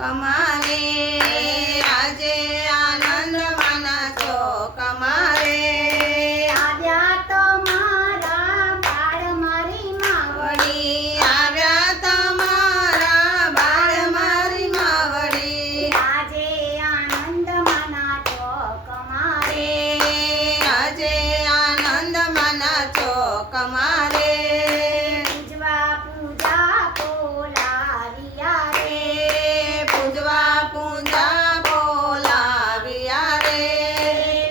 કમારે આજે આનંદ માના ચોક મારે આવ્યા તમારા બાળ મારી માવડી આવ્યા તમારા બાળ મારી માવડી આજે આનંદ માના ચોક મારે આજે આનંદ માના ચોક મારે પૂજવા પૂજા બોલાવ્યા રે પૂજવા પૂજા બોલાવ્યા રે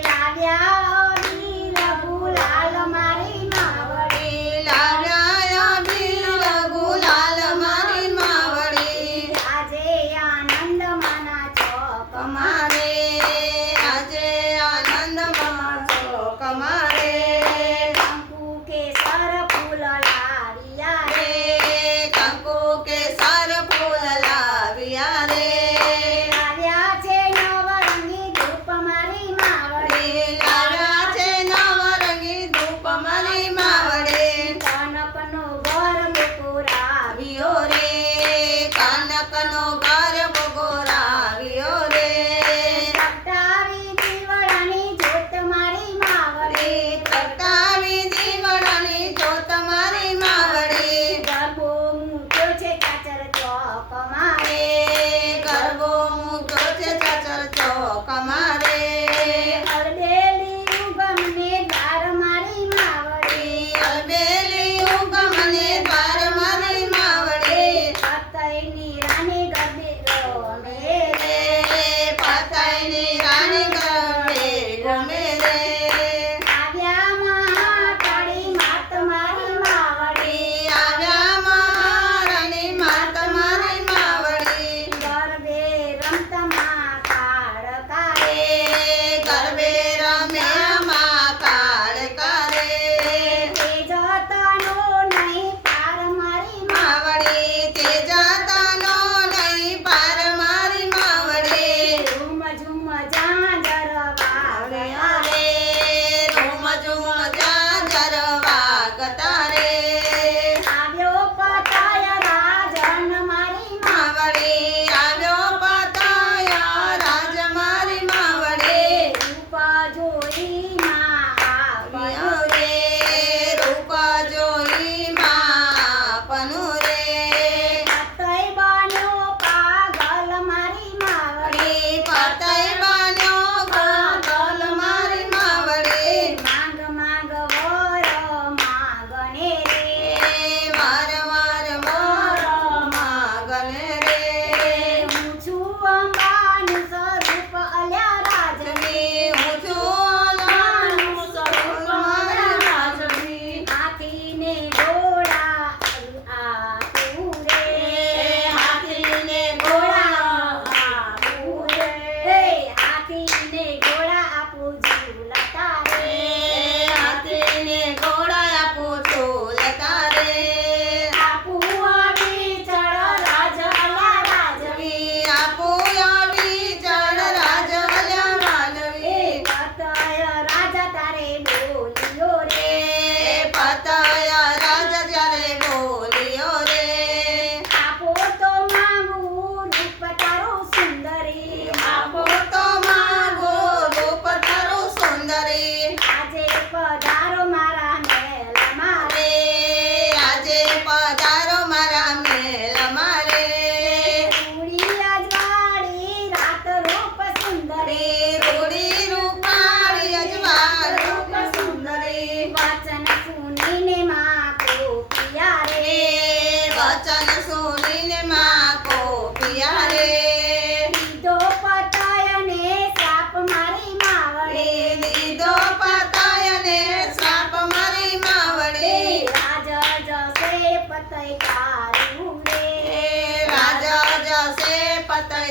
લાવ્યા અબીર ગુલાલ મારી માવડી લાવ્યા અબીર ગુલાલ મારી માવડી આજે આનંદ માના ચોક કમારે આજે આનંદ માના ચોક મારે કંકુ કેસર ફૂલ લાવ્યા રે કંકુ કેસર ફૂલ લાવ્યા રે લાવ્યા છે નવરંગી ધૂપ મારી માવડી લાવ્યા છે નવરંગી ધૂપ મારી માવડે કનકનો ગરબો પુરાવ્યો આવ્યો રે કનકનો ગરબ ગોરાવ્યો રે પ્રગટાવી દીવડાની જ્યોત મારી માવડી પ્રગટાવી દીવડાની જ્યોત મારી માવડી ગરબો મૂક્યો છે કાચર ચોક મારે ગરબો મૂક્યો છે ચચર ચોક મારે હળદેલી ઉગમને દ્વાર મારી માવડી અલબેલી ઉગમને દ્વાર મારી માવડી પતઈની રાણી ગરબે રમે રે પતાઈની રાણી ગરબે ગમે રે આવ્યા મહાકાળી માત મારી માવડી આવ્યા મહારાણી માત મારી માવડી ગરબે રમતમાં કાળકારે ગરબે રમ્યામાં કાળ કરે તે જતનો નહીં પાર મારી માવડી તે જાતાનો નહીં પાર મારી માવડી ઝુમ ઝુમ ઝાંઝર વાગ્યા રે રૂમ ઝુમ ઝાંઝર વાગતા રે આવ્યો પતાય રાજન મારી માવડી આવ્યો પતાયા રાજ મારી માવડી રૂપ જોઈ માં આવ્યો રે રૂપ જોઈ માપનું રે પતઈ બન્યો પાગલ મારી માવડી પતઈ બન્યો પાગલ મારી માવડી માંગ માંગ વર માગણે રે વાર વાર મોર માગને રે હું છું અંબાનું સ્વરૂપ અલ્યા રાજવી હું છું લાનું સ્વરૂપ મારા રાજવી હાથીને ઘોડા આપું રે હાથીને ઘોડા આપું રે હાથીને ઘોડા આપું ઝૂલતા રે હાથીને ઘોડા આપું ઝૂલતા રે આપું આવી ચડ રાજ અલા રાજવી આપું આવી ચડ રાજ અલ્યા માનવી પતય રાજા તારે બોલ્યો રે પતયા રાજ જ્યારે બોલ્યો રે આપો તો માંગું રૂપ તારું સુંદરી આપો તો માગો રૂપ તારું સુંદરી આજે પધારો મારા મેલમાં રે આજે પધારો મારા મેલ મારે રૂડી અજવાળી રાત રૂપ સુંદરી રૂડી રૂપાળી અજવાળ રૂપ સુંદરી વચન સુનીને માં કોપિયા રે વચન સુનીને માં કોપિયા રે દીધો પતાયને સાપ મારી માવડી દીધો પતાયને શ્રાપ મારી માવડી રાજ જશે પતય કારું રે રાજા જશે પતય